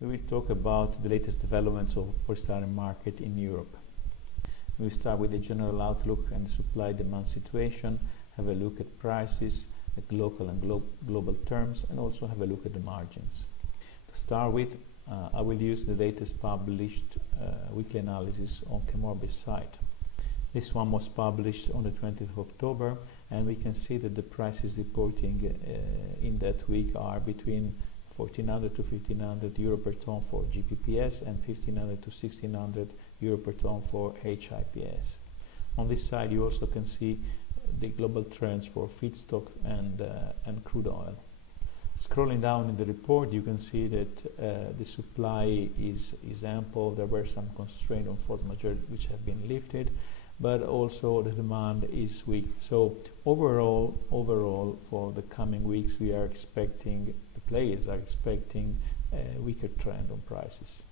we will talk about the latest developments of polystyrene market in Europe. We will start with the general outlook and supply-demand situation, have a look at prices at local and global terms, and also have a look at the margins. To start with, I will use the latest published weekly analysis on ChemOrbis site. This one was published on the 20th of October, and we can see that the prices reporting in that week are between 1400 to 1500 euro per ton for GPPS and 1500 to 1600 euro per ton for HDPE. On this side you also can see the global trends for feedstock and crude oil. Scrolling down in the report, you can see that the supply is ample. There were some constraints on force majeure which have been lifted, but also the demand is weak. So overall for the coming weeks we are expecting, the players are expecting a weaker trend on prices.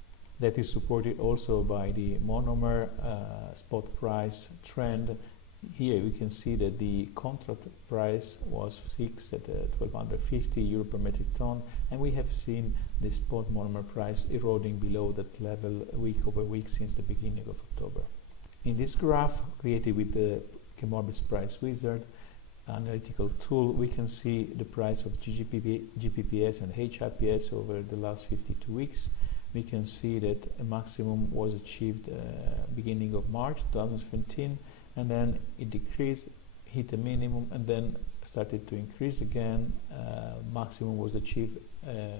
That is supported also by the monomer spot price trend. Here we can see that the contract price was fixed at 1250 euro per metric ton, and we have seen the spot monomer price eroding below that level week over week since the beginning of October. In this graph created with the ChemOrbis price wizard analytical tool, we can see the price of GPPS and HDPE over the last 52 weeks. We can see that a maximum was achieved beginning of March 2017, and then it decreased, hit a minimum, and then started to increase again. Maximum was achieved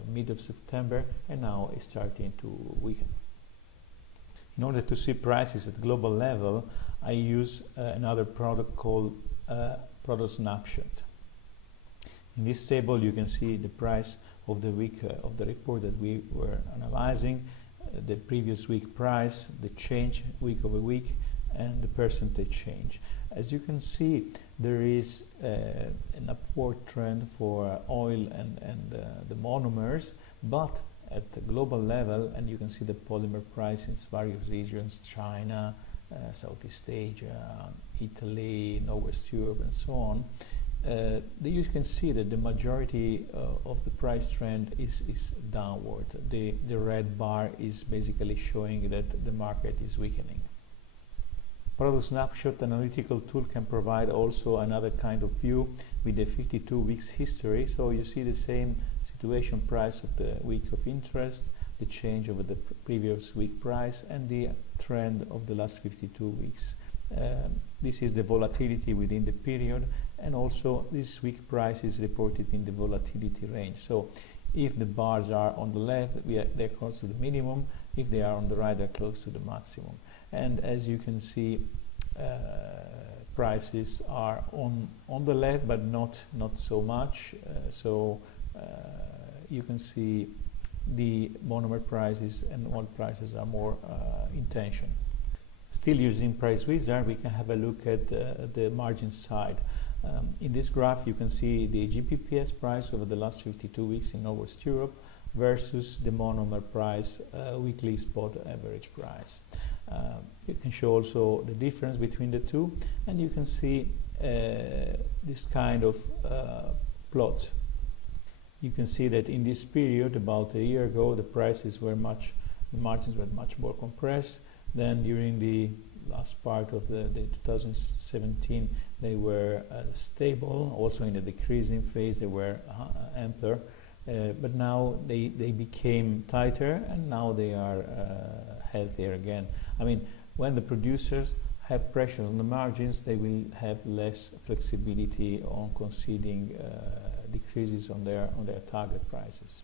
mid of September, and now it's starting to weaken. In order to see prices at global level, I use another product called product snapshot. In this table you can see the price of the week of the report that we were analyzing, the previous week price, the change week over week, and the percentage change. As you can see, there is an upward trend for oil and the monomers, but at the global level, and you can see the polymer price in various regions, China, Southeast Asia, Italy, Northwest Europe, and so on. You can see that the majority of the price trend is downward. The red bar is basically showing that the market is weakening. Product snapshot analytical tool can provide also another kind of view with the 52 weeks history. So you see the same situation price of the week of interest, the change over the previous week price, and the trend of the last 52 weeks. This is the volatility within the period, and also this week price is reported in the volatility range. So if the bars are on the left, they're close to the minimum. If they are on the right, they're close to the maximum. And as you can see, prices are on the left, but not so much. You can see the monomer prices and oil prices are more in tension. Still using price wizard, we can have a look at the margin side. In this graph you can see the GPPS price over the last 52 weeks in Northwest Europe versus the monomer price weekly spot average price. You can show also the difference between the two, and you can see this kind of plot. You can see that in this period, about a year ago, the margins were much more compressed. Then during the last part of the 2017, they were stable. Also in the decreasing phase, they were ampler. But now they became tighter, and now they are healthier again. I mean, when the producers have pressures on the margins, they will have less flexibility on conceding decreases on their target prices.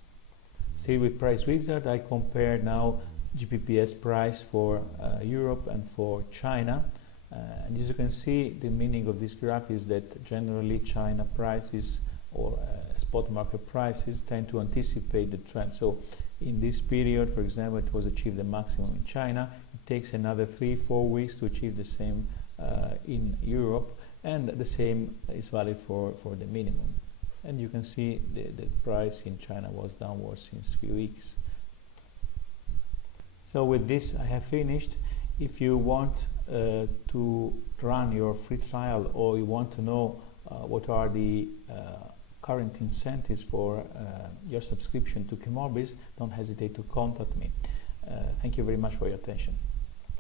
Still with price wizard, I compare now GPPS price for Europe and for China. And as you can see, the meaning of this graph is that generally China prices or spot market prices tend to anticipate the trend. So in this period, for example, it was achieved the maximum in China. It takes another 3-4 weeks to achieve the same in Europe, and the same is valid for the minimum. And you can see the price in China was downward since few weeks. So with this I have finished. If you want to run your free trial, or you want to know what are the current incentives for your subscription to ChemOrbis, don't hesitate to contact me. Thank you very much for your attention.